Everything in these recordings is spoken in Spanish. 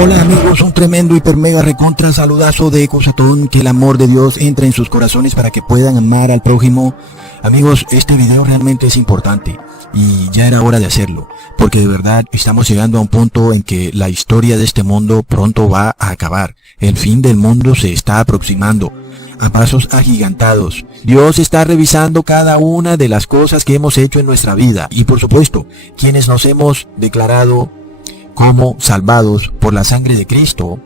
Hola amigos, un tremendo hiper mega recontra saludazo de Ecosatón, que el amor de Dios entre en sus corazones para que puedan amar al prójimo. Amigos, este video realmente es importante y ya era hora de hacerlo, porque de verdad estamos llegando a un punto en que la historia de este mundo pronto va a acabar. El fin del mundo se está aproximando a pasos agigantados. Dios está revisando cada una de las cosas que hemos hecho en nuestra vida y por supuesto, quienes nos hemos declarado como salvados por la sangre de Cristo,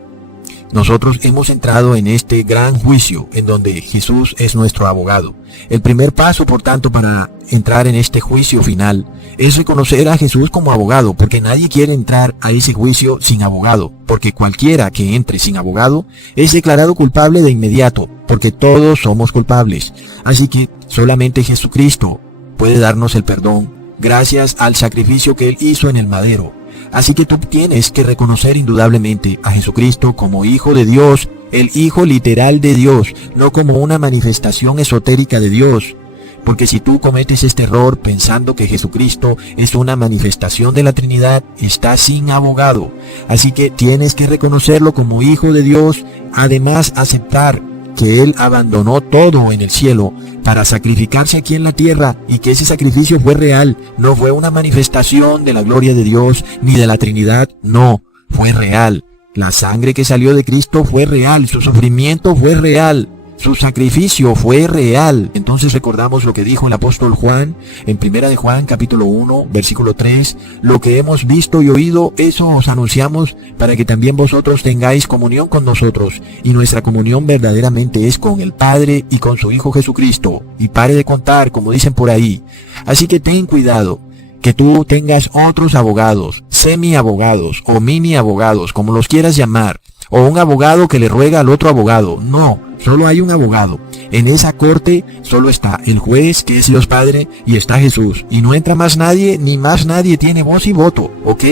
nosotros hemos entrado en este gran juicio en donde Jesús es nuestro abogado. El primer paso, por tanto, para entrar en este juicio final es reconocer a Jesús como abogado, porque nadie quiere entrar a ese juicio sin abogado, porque cualquiera que entre sin abogado es declarado culpable de inmediato, porque todos somos culpables. Así que solamente Jesucristo puede darnos el perdón gracias al sacrificio que Él hizo en el madero. Así que tú tienes que reconocer indudablemente a Jesucristo como Hijo de Dios, el Hijo literal de Dios, no como una manifestación esotérica de Dios. Porque si tú cometes este error pensando que Jesucristo es una manifestación de la Trinidad, estás sin abogado. Así que tienes que reconocerlo como Hijo de Dios, además aceptar que Él abandonó todo en el cielo para sacrificarse aquí en la tierra y que ese sacrificio fue real, no fue una manifestación de la gloria de Dios ni de la Trinidad, no, fue real. La sangre que salió de Cristo fue real, su sufrimiento fue real, su sacrificio fue real. Entonces recordamos lo que dijo el apóstol Juan en 1 de Juan capítulo 1 versículo 3, lo que hemos visto y oído, eso os anunciamos para que también vosotros tengáis comunión con nosotros, y nuestra comunión verdaderamente es con el Padre y con su Hijo Jesucristo, y pare de contar, como dicen por ahí. Así que ten cuidado que tú tengas otros abogados, semi abogados o mini abogados, como los quieras llamar, o un abogado que le ruega al otro abogado. No, solo hay un abogado. En esa corte solo está el juez, que es Dios Padre, y está Jesús. Y no entra más nadie, ni más nadie tiene voz y voto, ¿ok?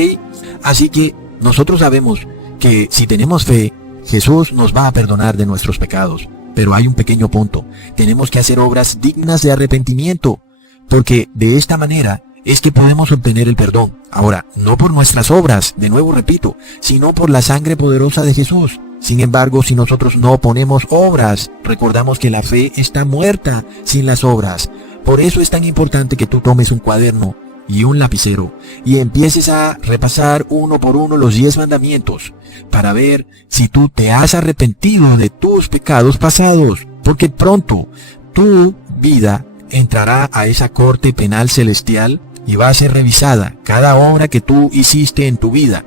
Así que nosotros sabemos que si tenemos fe, Jesús nos va a perdonar de nuestros pecados. Pero hay un pequeño punto. Tenemos que hacer obras dignas de arrepentimiento, porque de esta manera es que podemos obtener el perdón. Ahora, no por nuestras obras, de nuevo repito, sino por la sangre poderosa de Jesús. Sin embargo, si nosotros no ponemos obras, recordamos que la fe está muerta sin las obras. Por eso es tan importante que tú tomes un cuaderno y un lapicero y empieces a repasar uno por uno los 10 mandamientos para ver si tú te has arrepentido de tus pecados pasados, porque pronto tu vida entrará a esa corte penal celestial y va a ser revisada cada obra que tú hiciste en tu vida.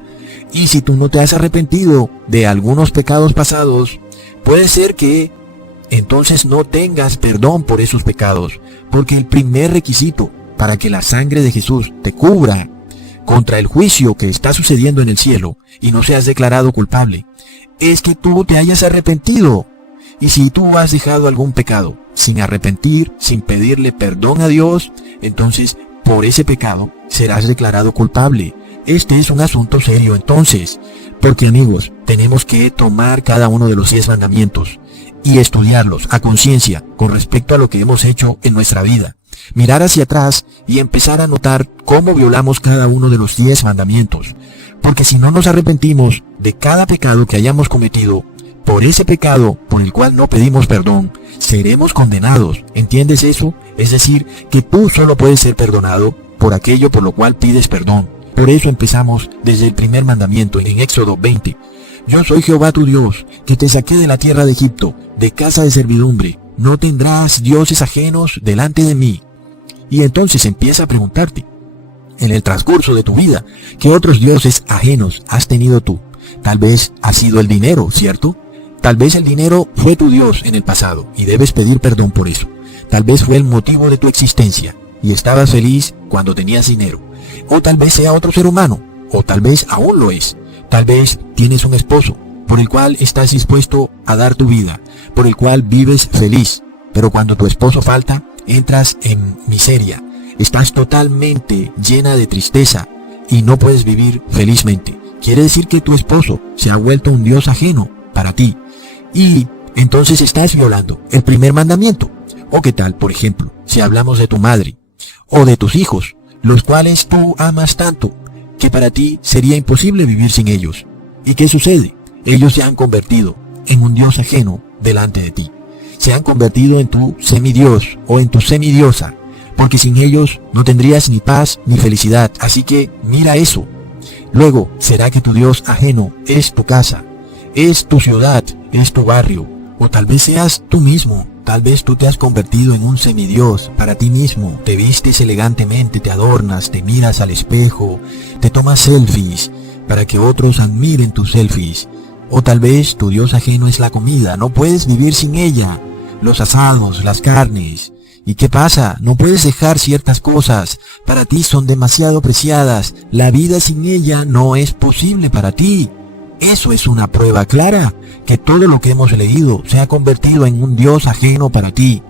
Y si tú no te has arrepentido de algunos pecados pasados, puede ser que entonces no tengas perdón por esos pecados, porque el primer requisito para que la sangre de Jesús te cubra contra el juicio que está sucediendo en el cielo y no seas declarado culpable, es que tú te hayas arrepentido. Y si tú has dejado algún pecado sin arrepentir, sin pedirle perdón a Dios, entonces por ese pecado serás declarado culpable. Este es un asunto serio entonces, porque amigos, tenemos que tomar cada uno de los 10 mandamientos y estudiarlos a conciencia con respecto a lo que hemos hecho en nuestra vida. Mirar hacia atrás y empezar a notar cómo violamos cada uno de los 10 mandamientos. Porque si no nos arrepentimos de cada pecado que hayamos cometido, por ese pecado por el cual no pedimos perdón, seremos condenados. ¿Entiendes eso? Es decir, que tú solo puedes ser perdonado por aquello por lo cual pides perdón. Por eso empezamos desde el primer mandamiento en Éxodo 20. Yo soy Jehová tu Dios, que te saqué de la tierra de Egipto, de casa de servidumbre. No tendrás dioses ajenos delante de mí. Y entonces empieza a preguntarte, en el transcurso de tu vida, ¿qué otros dioses ajenos has tenido tú? Tal vez ha sido el dinero, ¿cierto? Tal vez el dinero fue tu Dios en el pasado y debes pedir perdón por eso. Tal vez fue el motivo de tu existencia y estabas feliz cuando tenías dinero. O tal vez sea otro ser humano, o tal vez aún lo es. Tal vez tienes un esposo por el cual estás dispuesto a dar tu vida, por el cual vives feliz. Pero cuando tu esposo falta, entras en miseria. Estás totalmente llena de tristeza y no puedes vivir felizmente. Quiere decir que tu esposo se ha vuelto un Dios ajeno para ti. Y entonces estás violando el primer mandamiento. O qué tal, por ejemplo, si hablamos de tu madre o de tus hijos, los cuales tú amas tanto que para ti sería imposible vivir sin ellos. ¿Y qué sucede? Ellos se han convertido en un Dios ajeno delante de ti. Se han convertido en tu semidios o en tu semidiosa, porque sin ellos no tendrías ni paz ni felicidad. Así que mira eso. Luego, ¿será que tu Dios ajeno es tu casa, es tu ciudad, es tu barrio? O tal vez seas tú mismo. Tal vez tú te has convertido en un semidios para ti mismo. Te vistes elegantemente, te adornas, te miras al espejo, te tomas selfies para que otros admiren tus selfies. O tal vez tu Dios ajeno es la comida. No puedes vivir sin ella. Los asados, las carnes. ¿Y qué pasa? No puedes dejar ciertas cosas. Para ti son demasiado preciadas. La vida sin ella no es posible para ti. Eso es una prueba clara que todo lo que hemos leído se ha convertido en un Dios ajeno para ti.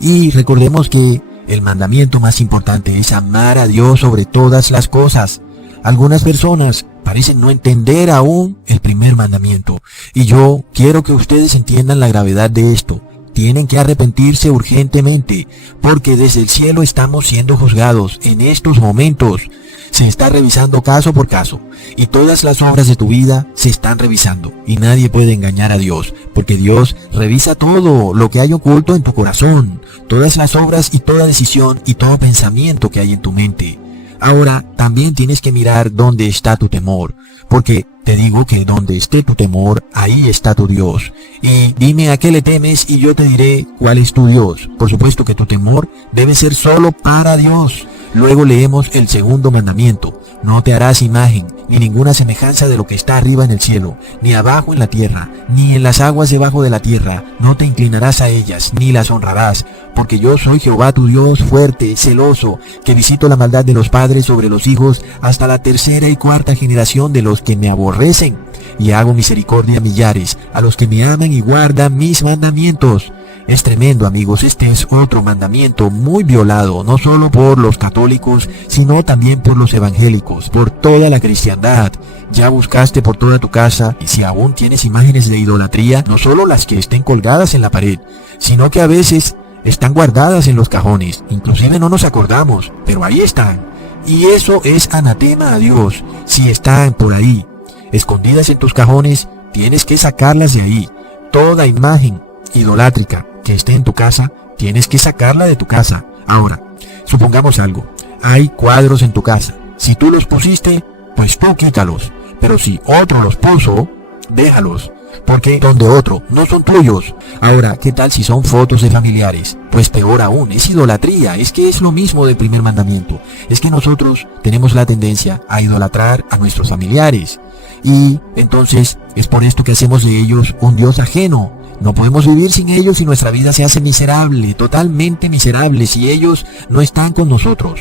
Y recordemos que el mandamiento más importante es amar a Dios sobre todas las cosas. Algunas personas parecen no entender aún el primer mandamiento. Y yo quiero que ustedes entiendan la gravedad de esto. Tienen que arrepentirse urgentemente, porque desde el cielo estamos siendo juzgados en estos momentos. Se está revisando caso por caso, y todas las obras de tu vida se están revisando, y nadie puede engañar a Dios, porque Dios revisa todo lo que hay oculto en tu corazón, todas las obras y toda decisión y todo pensamiento que hay en tu mente. Ahora, también tienes que mirar dónde está tu temor, porque te digo que donde esté tu temor, ahí está tu Dios. Y dime a qué le temes y yo te diré cuál es tu Dios. Por supuesto que tu temor debe ser solo para Dios. Luego leemos el segundo mandamiento. No te harás imagen, ni ninguna semejanza de lo que está arriba en el cielo, ni abajo en la tierra, ni en las aguas debajo de la tierra. No te inclinarás a ellas, ni las honrarás, porque yo soy Jehová tu Dios fuerte, celoso, que visito la maldad de los padres sobre los hijos hasta la tercera y cuarta generación de los que me aborrecen, y hago misericordia a millares, a los que me aman y guardan mis mandamientos. Es tremendo, amigos. Este es otro mandamiento muy violado, no solo por los católicos, sino también por los evangélicos, por toda la cristiandad. Ya buscaste por toda tu casa, y si aún tienes imágenes de idolatría, no solo las que estén colgadas en la pared, sino que a veces están guardadas en los cajones. Inclusive no nos acordamos, pero ahí están. Y eso es anatema a Dios. Si están por ahí, escondidas en tus cajones, tienes que sacarlas de ahí. Toda imagen idolátrica que esté en tu casa, tienes que sacarla de tu casa. Ahora, supongamos algo. Hay cuadros en tu casa. Si tú los pusiste, pues tú quítalos. Pero si otro los puso, déjalos, porque donde otro no son tuyos. Ahora, ¿qué tal si son fotos de familiares? Pues peor aún, es idolatría. Es que es lo mismo del primer mandamiento. Es que nosotros tenemos la tendencia a idolatrar a nuestros familiares. Y entonces es por esto que hacemos de ellos un Dios ajeno. No podemos vivir sin ellos y nuestra vida se hace miserable, totalmente miserable, si ellos no están con nosotros.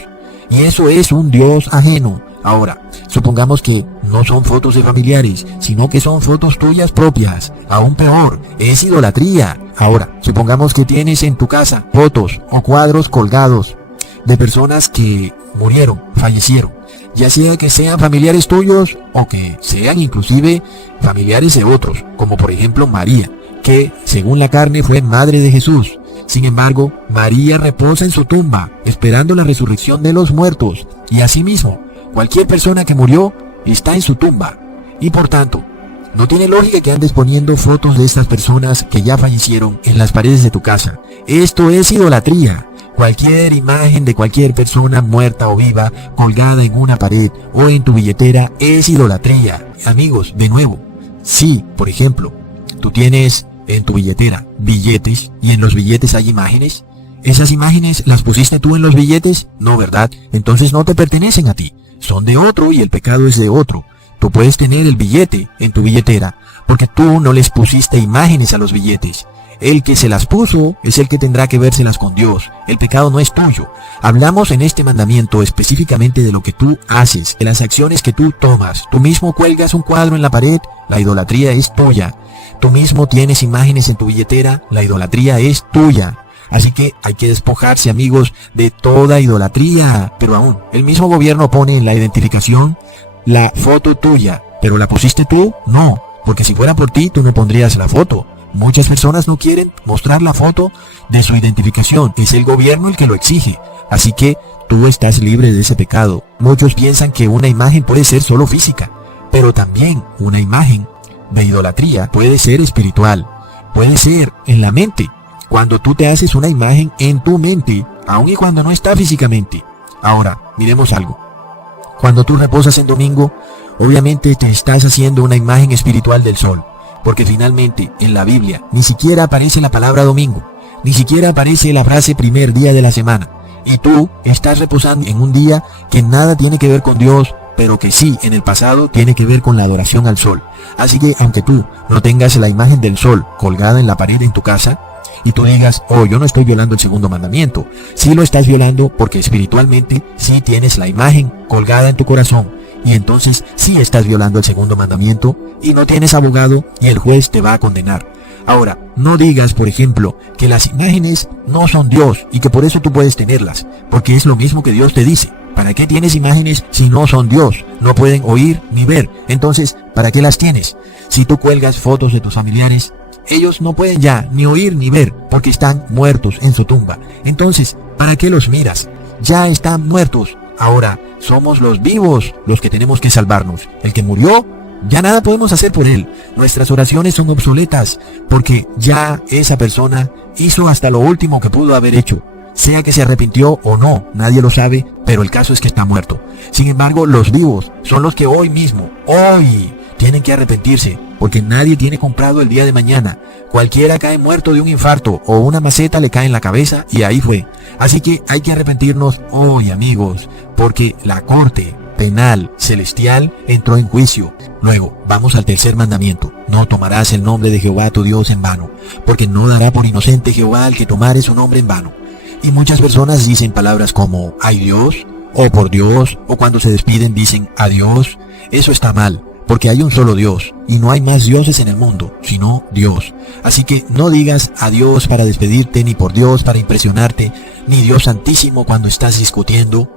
Y eso es un Dios ajeno. Ahora, supongamos que no son fotos de familiares, sino que son fotos tuyas propias. Aún peor, es idolatría. Ahora, supongamos que tienes en tu casa fotos o cuadros colgados de personas que murieron, fallecieron. Ya sea que sean familiares tuyos o que sean inclusive familiares de otros, como por ejemplo María, que según la carne fue madre de Jesús. Sin embargo, María reposa en su tumba, esperando la resurrección de los muertos. Y asimismo, cualquier persona que murió está en su tumba. Y por tanto, no tiene lógica que andes poniendo fotos de estas personas que ya fallecieron en las paredes de tu casa. Esto es idolatría. Cualquier imagen de cualquier persona muerta o viva colgada en una pared o en tu billetera es idolatría. Amigos, de nuevo, si, por ejemplo, tú tienes en tu billetera billetes y en los billetes hay imágenes, ¿esas imágenes las pusiste tú en los billetes? No, ¿verdad? Entonces no te pertenecen a ti, son de otro y el pecado es de otro. Tú puedes tener el billete en tu billetera porque tú no les pusiste imágenes a los billetes. El que se las puso es el que tendrá que vérselas con Dios. El pecado no es tuyo. Hablamos en este mandamiento específicamente de lo que tú haces, de las acciones que tú tomas. Tú mismo cuelgas un cuadro en la pared, la idolatría es tuya. Tú mismo tienes imágenes en tu billetera, la idolatría es tuya. Así que hay que despojarse, amigos, de toda idolatría. Pero aún, el mismo gobierno pone en la identificación la foto tuya. ¿Pero la pusiste tú? No, porque si fuera por ti, tú no pondrías la foto. Muchas personas no quieren mostrar la foto de su identificación. Es el gobierno el que lo exige. Así que tú estás libre de ese pecado. Muchos piensan que una imagen puede ser solo física. Pero también una imagen de idolatría puede ser espiritual, puede ser en la mente, cuando tú te haces una imagen en tu mente, aun y cuando no está físicamente. Ahora, miremos algo. Cuando tú reposas en domingo, obviamente te estás haciendo una imagen espiritual del sol, porque finalmente en la Biblia ni siquiera aparece la palabra domingo, ni siquiera aparece la frase primer día de la semana, y tú estás reposando en un día que nada tiene que ver con Dios, pero que sí, en el pasado tiene que ver con la adoración al sol. Así que aunque tú no tengas la imagen del sol colgada en la pared en tu casa, y tú digas, oh, yo no estoy violando el segundo mandamiento, sí lo estás violando porque espiritualmente sí tienes la imagen colgada en tu corazón, y entonces sí estás violando el segundo mandamiento, y no tienes abogado, y el juez te va a condenar. Ahora, no digas, por ejemplo, que las imágenes no son Dios, y que por eso tú puedes tenerlas, porque es lo mismo que Dios te dice. ¿Para qué tienes imágenes si no son Dios? No pueden oír ni ver. Entonces, ¿para qué las tienes? Si tú cuelgas fotos de tus familiares, ellos no pueden ya ni oír ni ver porque están muertos en su tumba. Entonces, ¿para qué los miras? Ya están muertos. Ahora, somos los vivos los que tenemos que salvarnos. El que murió, ya nada podemos hacer por él. Nuestras oraciones son obsoletas porque ya esa persona hizo hasta lo último que pudo haber hecho. Sea que se arrepintió o no, nadie lo sabe, pero el caso es que está muerto. Sin embargo, los vivos son los que hoy mismo, hoy, tienen que arrepentirse, porque nadie tiene comprado el día de mañana. Cualquiera cae muerto de un infarto o una maceta le cae en la cabeza y ahí fue. Así que hay que arrepentirnos hoy, amigos, porque la corte penal celestial entró en juicio. Luego, vamos al tercer mandamiento. No tomarás el nombre de Jehová tu Dios en vano, porque no dará por inocente Jehová al que tomare su nombre en vano. Y muchas personas dicen palabras como ay Dios, o por Dios, o cuando se despiden dicen adiós. Eso está mal, porque hay un solo Dios, y no hay más dioses en el mundo, sino Dios. Así que no digas adiós para despedirte, ni por Dios para impresionarte, ni Dios santísimo cuando estás discutiendo,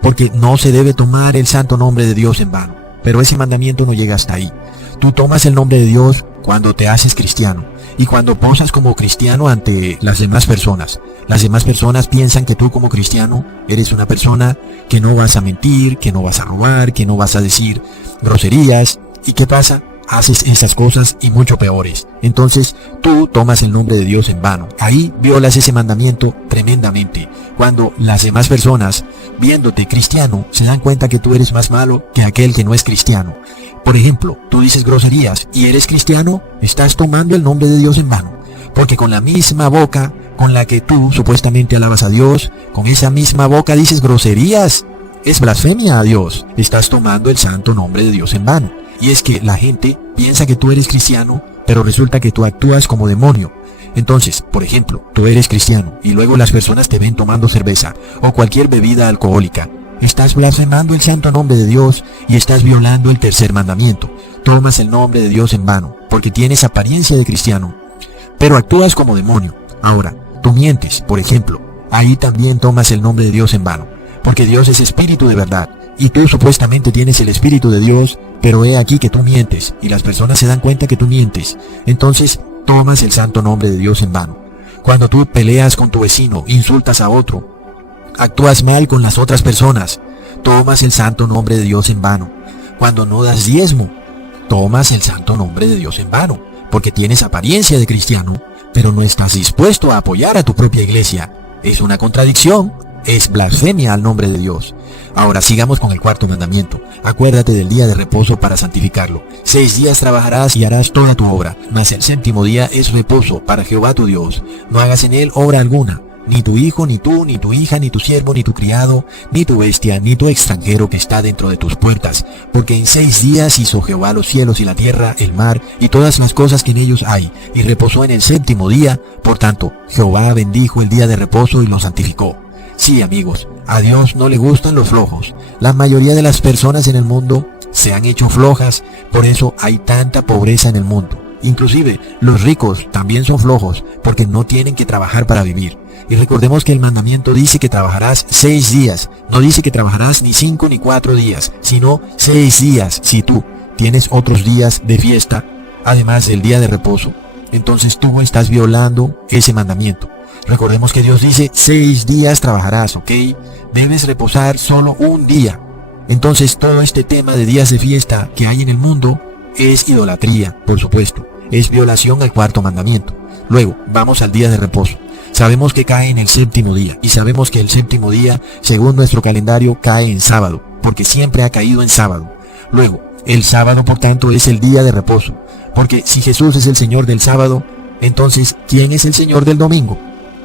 porque no se debe tomar el santo nombre de Dios en vano. Pero ese mandamiento no llega hasta ahí. Tú tomas el nombre de Dios cuando te haces cristiano, y cuando posas como cristiano ante las demás personas. Las demás personas piensan que tú como cristiano eres una persona que no vas a mentir, que no vas a robar, que no vas a decir groserías. ¿Y qué pasa? Haces esas cosas y mucho peores. Entonces tú tomas el nombre de Dios en vano. Ahí violas ese mandamiento tremendamente. Cuando las demás personas, viéndote cristiano, se dan cuenta que tú eres más malo que aquel que no es cristiano. Por ejemplo, tú dices groserías y eres cristiano, estás tomando el nombre de Dios en vano. Porque con la misma boca con la que tú supuestamente alabas a Dios, con esa misma boca dices groserías. Es blasfemia a Dios. Estás tomando el santo nombre de Dios en vano. Y es que la gente piensa que tú eres cristiano, pero resulta que tú actúas como demonio. Entonces, por ejemplo, tú eres cristiano y luego las personas te ven tomando cerveza o cualquier bebida alcohólica. Estás blasfemando el santo nombre de Dios y estás violando el tercer mandamiento. Tomas el nombre de Dios en vano, porque tienes apariencia de cristiano, pero actúas como demonio. Ahora, tú mientes, por ejemplo. Ahí también tomas el nombre de Dios en vano, porque Dios es espíritu de verdad, y tú supuestamente tienes el espíritu de Dios, pero he aquí que tú mientes, y las personas se dan cuenta que tú mientes. Entonces, tomas el santo nombre de Dios en vano. Cuando tú peleas con tu vecino, insultas a otro, actúas mal con las otras personas, tomas el santo nombre de Dios en vano. Cuando no das diezmo, tomas el santo nombre de Dios en vano, porque tienes apariencia de cristiano, pero no estás dispuesto a apoyar a tu propia iglesia. Es una contradicción, es blasfemia al nombre de Dios. Ahora sigamos con el cuarto mandamiento. Acuérdate del día de reposo para santificarlo. 6 días trabajarás y harás toda tu obra, mas el séptimo día es reposo para Jehová tu Dios. No hagas en él obra alguna, ni tu hijo, ni tú, ni tu hija, ni tu siervo, ni tu criado, ni tu bestia, ni tu extranjero que está dentro de tus puertas. Porque en 6 días hizo Jehová los cielos y la tierra, el mar, y todas las cosas que en ellos hay, y reposó en el séptimo día. Por tanto, Jehová bendijo el día de reposo y lo santificó. Sí, amigos, a Dios no le gustan los flojos. La mayoría de las personas en el mundo se han hecho flojas, por eso hay tanta pobreza en el mundo. Inclusive, los ricos también son flojos, porque no tienen que trabajar para vivir. Y recordemos que el mandamiento dice que trabajarás 6 días. No dice que trabajarás ni 5 ni 4 días, sino 6 días. Si tú tienes otros días de fiesta, además del día de reposo, entonces tú estás violando ese mandamiento. Recordemos que Dios dice 6 días trabajarás, ¿ok? Debes reposar solo un día. Entonces todo este tema de días de fiesta que hay en el mundo es idolatría, por supuesto. Es violación al cuarto mandamiento. Luego, vamos al día de reposo. Sabemos que cae en el séptimo día, y sabemos que el séptimo día, según nuestro calendario, cae en sábado, porque siempre ha caído en sábado. Luego, el sábado, por tanto, es el día de reposo, porque si Jesús es el Señor del sábado, entonces, ¿quién es el Señor del domingo?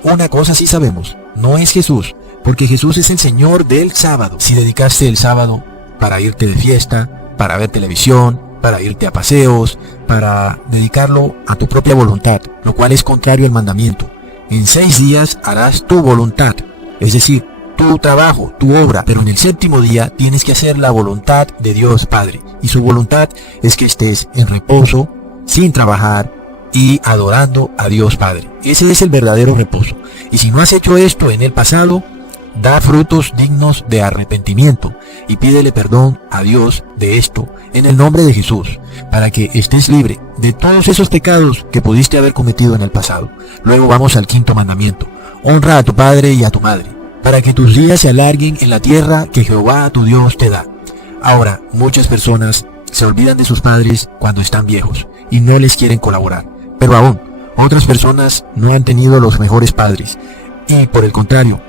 Una cosa sí sabemos, no es Jesús, porque Jesús es el Señor del sábado. Si dedicaste el sábado para irte de fiesta, para ver televisión, para irte a paseos, para dedicarlo a tu propia voluntad, lo cual es contrario al mandamiento. En 6 días harás tu voluntad, es decir, tu trabajo, tu obra, pero en el séptimo día tienes que hacer la voluntad de Dios Padre, y su voluntad es que estés en reposo, sin trabajar y adorando a Dios Padre. Ese es el verdadero reposo. Y si no has hecho esto en el pasado, da frutos dignos de arrepentimiento y pídele perdón a Dios de esto en el nombre de Jesús, para que estés libre de todos esos pecados que pudiste haber cometido en el pasado. Luego vamos al quinto mandamiento. Honra a tu padre y a tu madre, para que tus días se alarguen en la tierra que Jehová tu Dios te da. Ahora, muchas personas se olvidan de sus padres cuando están viejos y no les quieren colaborar. Pero aún, otras personas no han tenido los mejores padres y, por el contrario,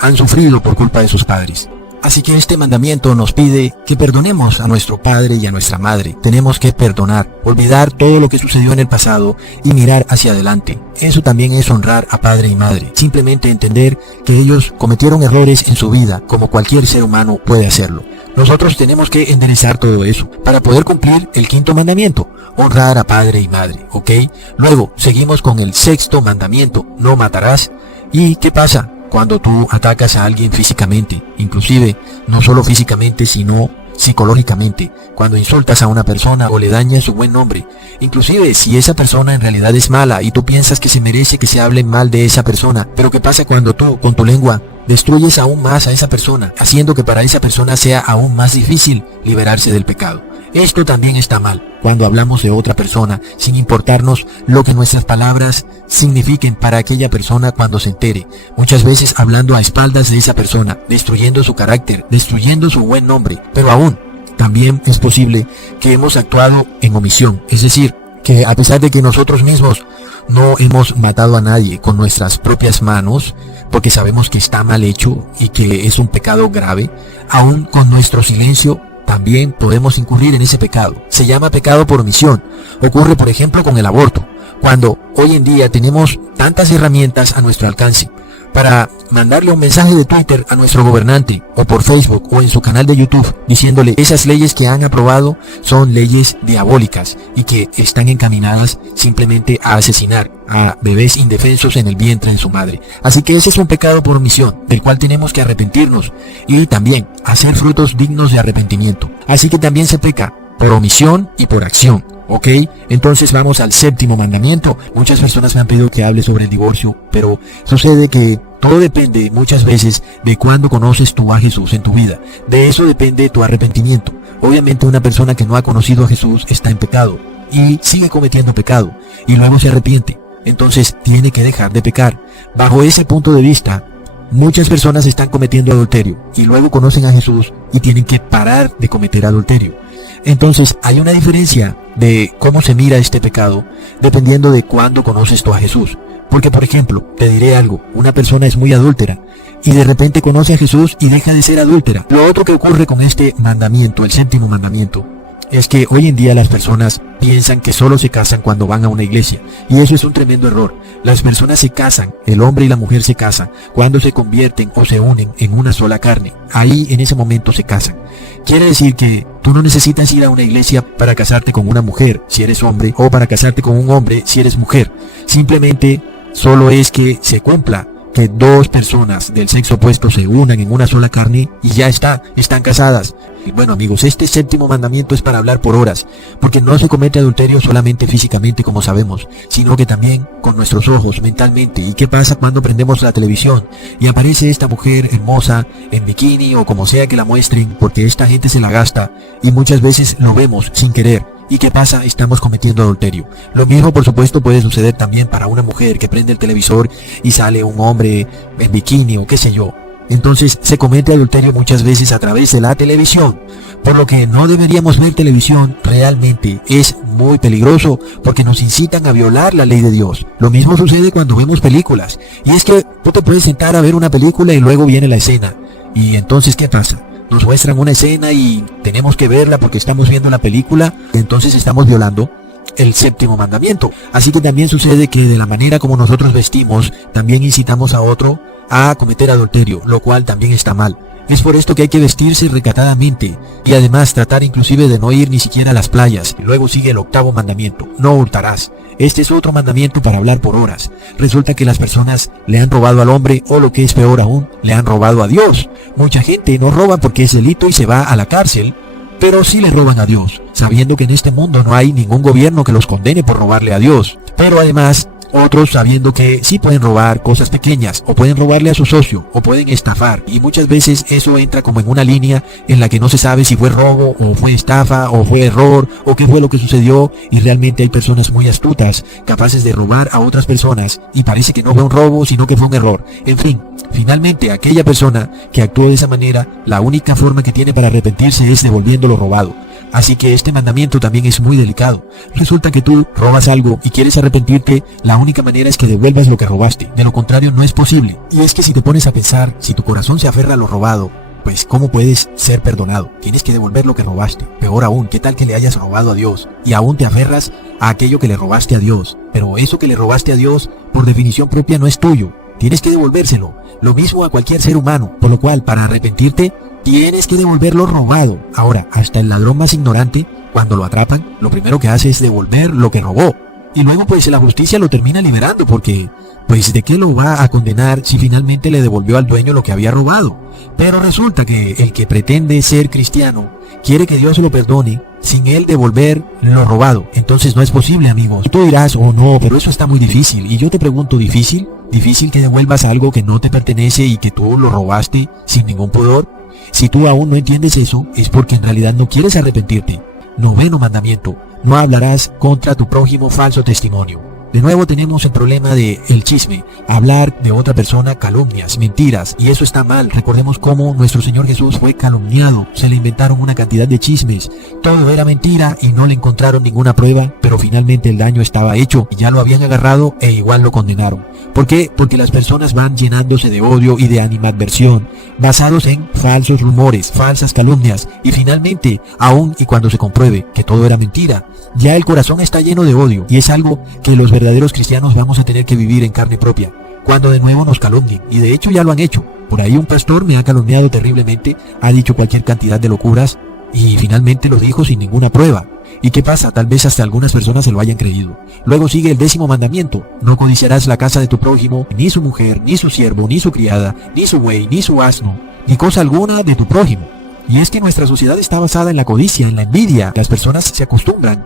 han sufrido por culpa de sus padres. Así que este mandamiento nos pide que perdonemos a nuestro padre y a nuestra madre. Tenemos que perdonar, olvidar todo lo que sucedió en el pasado y mirar hacia adelante. Eso también es honrar a padre y madre. Simplemente entender que ellos cometieron errores en su vida, como cualquier ser humano puede hacerlo. Nosotros tenemos que enderezar todo eso para poder cumplir el quinto mandamiento, honrar a padre y madre, ¿ok? Luego seguimos con el sexto mandamiento, no matarás. ¿Y qué pasa cuando tú atacas a alguien físicamente? Inclusive, no solo físicamente, sino psicológicamente. Cuando insultas a una persona o le dañas su buen nombre. Inclusive, si esa persona en realidad es mala y tú piensas que se merece que se hable mal de esa persona. Pero ¿qué pasa cuando tú, con tu lengua, destruyes aún más a esa persona, haciendo que para esa persona sea aún más difícil liberarse del pecado? Esto también está mal, cuando hablamos de otra persona, sin importarnos lo que nuestras palabras signifiquen para aquella persona cuando se entere. Muchas veces hablando a espaldas de esa persona, destruyendo su carácter, destruyendo su buen nombre. Pero aún, también es posible que hemos actuado en omisión, es decir, que a pesar de que nosotros mismos no hemos matado a nadie con nuestras propias manos, porque sabemos que está mal hecho y que es un pecado grave, aún con nuestro silencio también podemos incurrir en ese pecado. Se llama pecado por omisión. Ocurre, por ejemplo, con el aborto, cuando hoy en día tenemos tantas herramientas a nuestro alcance para mandarle un mensaje de Twitter a nuestro gobernante, o por Facebook, o en su canal de YouTube, diciéndole esas leyes que han aprobado son leyes diabólicas y que están encaminadas simplemente a asesinar a bebés indefensos en el vientre de su madre. Así que ese es un pecado por omisión, del cual tenemos que arrepentirnos y también hacer frutos dignos de arrepentimiento. Así que también se peca por omisión y por acción. ¿Ok? Entonces vamos al séptimo mandamiento. Muchas personas me han pedido que hable sobre el divorcio, pero sucede que todo depende muchas veces de cuándo conoces tú a Jesús en tu vida. De eso depende tu arrepentimiento. Obviamente una persona que no ha conocido a Jesús está en pecado y sigue cometiendo pecado y luego se arrepiente. Entonces tiene que dejar de pecar. Bajo ese punto de vista, muchas personas están cometiendo adulterio y luego conocen a Jesús y tienen que parar de cometer adulterio. Entonces hay una diferencia de cómo se mira este pecado dependiendo de cuándo conoces tú a Jesús. Porque, por ejemplo, te diré algo, una persona es muy adúltera y de repente conoce a Jesús y deja de ser adúltera. Lo otro que ocurre con este mandamiento, el séptimo mandamiento, es que hoy en día las personas piensan que solo se casan cuando van a una iglesia, y eso es un tremendo error. Las personas se casan, el hombre y la mujer se casan, cuando se convierten o se unen en una sola carne. Ahí en ese momento se casan. Quiere decir que tú no necesitas ir a una iglesia para casarte con una mujer si eres hombre, o para casarte con un hombre si eres mujer. Simplemente solo es que se cumpla que dos personas del sexo opuesto se unan en una sola carne y ya están casadas. Y bueno, amigos, este séptimo mandamiento es para hablar por horas, porque no se comete adulterio solamente físicamente, como sabemos, sino que también con nuestros ojos, mentalmente. ¿Y qué pasa cuando prendemos la televisión y aparece esta mujer hermosa en bikini o como sea que la muestren? Porque esta gente se la gasta y muchas veces lo vemos sin querer. ¿Y qué pasa? Estamos cometiendo adulterio. Lo mismo, por supuesto, puede suceder también para una mujer que prende el televisor y sale un hombre en bikini o qué sé yo. Entonces se comete adulterio muchas veces a través de la televisión, por lo que no deberíamos ver televisión. Realmente es muy peligroso porque nos incitan a violar la ley de Dios. Lo mismo sucede cuando vemos películas, y es que tú te puedes sentar a ver una película y luego viene la escena, y entonces ¿qué pasa? Nos muestran una escena y tenemos que verla porque estamos viendo la película, entonces estamos violando el séptimo mandamiento. Así que también sucede que de la manera como nosotros vestimos, también incitamos a otro a cometer adulterio, lo cual también está mal. Es por esto que hay que vestirse recatadamente y además tratar inclusive de no ir ni siquiera a las playas. Luego sigue el octavo mandamiento: no hurtarás. Este es otro mandamiento para hablar por horas. Resulta que las personas le han robado al hombre, o lo que es peor aún, le han robado a Dios. Mucha gente no roba porque es delito y se va a la cárcel, pero sí le roban a Dios, sabiendo que en este mundo no hay ningún gobierno que los condene por robarle a Dios. Pero además, otros sabiendo que sí pueden robar cosas pequeñas, o pueden robarle a su socio, o pueden estafar, y muchas veces eso entra como en una línea en la que no se sabe si fue robo, o fue estafa, o fue error, o qué fue lo que sucedió, y realmente hay personas muy astutas, capaces de robar a otras personas, y parece que no fue un robo, sino que fue un error. En fin, finalmente aquella persona que actuó de esa manera, la única forma que tiene para arrepentirse es devolviendo lo robado. Así que este mandamiento también es muy delicado. Resulta que tú robas algo y quieres arrepentirte, la única manera es que devuelvas lo que robaste. De lo contrario no es posible. Y es que si te pones a pensar, si tu corazón se aferra a lo robado, pues ¿cómo puedes ser perdonado? Tienes que devolver lo que robaste. Peor aún, ¿qué tal que le hayas robado a Dios y aún te aferras a aquello que le robaste a Dios? Pero eso que le robaste a Dios, por definición propia, no es tuyo. Tienes que devolvérselo. Lo mismo a cualquier ser humano. Por lo cual, para arrepentirte, tienes que devolver lo robado. Ahora, hasta el ladrón más ignorante, cuando lo atrapan, lo primero que hace es devolver lo que robó. Y luego pues la justicia lo termina liberando porque, pues ¿de qué lo va a condenar si finalmente le devolvió al dueño lo que había robado? Pero resulta que el que pretende ser cristiano quiere que Dios lo perdone sin él devolver lo robado. Entonces no es posible, amigos. Y tú dirás, oh no, pero eso está muy difícil. Y yo te pregunto, ¿difícil? ¿Difícil que devuelvas algo que no te pertenece y que tú lo robaste sin ningún pudor? Si tú aún no entiendes eso, es porque en realidad no quieres arrepentirte. Noveno mandamiento: no hablarás contra tu prójimo falso testimonio. De nuevo tenemos el problema de el chisme, hablar de otra persona, calumnias, mentiras, y eso está mal. Recordemos cómo nuestro Señor Jesús fue calumniado, se le inventaron una cantidad de chismes, todo era mentira y no le encontraron ninguna prueba, pero finalmente el daño estaba hecho y ya lo habían agarrado e igual lo condenaron. ¿Por qué? Porque las personas van llenándose de odio y de animadversión, basados en falsos rumores, falsas calumnias, y finalmente, aun y cuando se compruebe que todo era mentira, ya el corazón está lleno de odio, y es algo que los verdaderos cristianos vamos a tener que vivir en carne propia, cuando de nuevo nos calumnien, y de hecho ya lo han hecho. Por ahí un pastor me ha calumniado terriblemente, ha dicho cualquier cantidad de locuras, y finalmente lo dijo sin ninguna prueba. ¿Y qué pasa? Tal vez hasta algunas personas se lo hayan creído. Luego sigue el 10º mandamiento: no codiciarás la casa de tu prójimo, ni su mujer, ni su siervo, ni su criada, ni su buey, ni su asno, ni cosa alguna de tu prójimo. Y es que nuestra sociedad está basada en la codicia, en la envidia. Las personas se acostumbran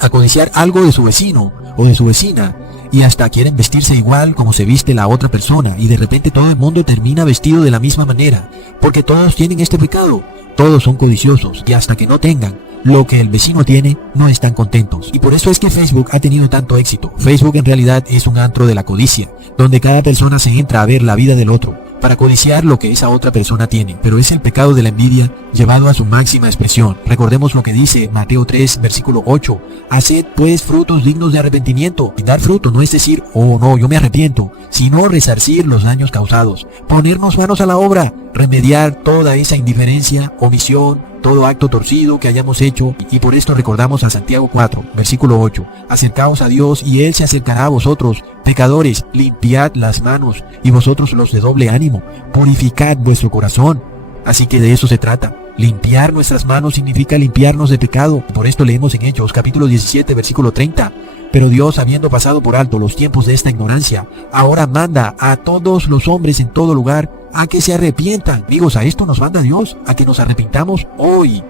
a codiciar algo de su vecino o de su vecina, y hasta quieren vestirse igual como se viste la otra persona, y de repente todo el mundo termina vestido de la misma manera, porque todos tienen este pecado. Todos son codiciosos, y hasta que no tengan lo que el vecino tiene, no están contentos. Y por eso es que Facebook ha tenido tanto éxito. Facebook en realidad es un antro de la codicia, donde cada persona se entra a ver la vida del otro, para codiciar lo que esa otra persona tiene. Pero es el pecado de la envidia llevado a su máxima expresión. Recordemos lo que dice Mateo 3, versículo 8. Haced pues frutos dignos de arrepentimiento. Y dar fruto no es decir, oh no, yo me arrepiento, sino resarcir los daños causados. Ponernos manos a la obra, remediar toda esa indiferencia, omisión, todo acto torcido que hayamos hecho. Y por esto recordamos a Santiago 4, versículo 8. Acercaos a Dios y Él se acercará a vosotros. Pecadores, limpiad las manos, y vosotros los de doble ánimo, purificad vuestro corazón. Así que de eso se trata. Limpiar nuestras manos significa limpiarnos de pecado. Por esto leemos en Hechos capítulo 17, versículo 30. Pero Dios, habiendo pasado por alto los tiempos de esta ignorancia, ahora manda a todos los hombres en todo lugar a que se arrepientan. Amigos, a esto nos manda Dios, a que nos arrepintamos hoy.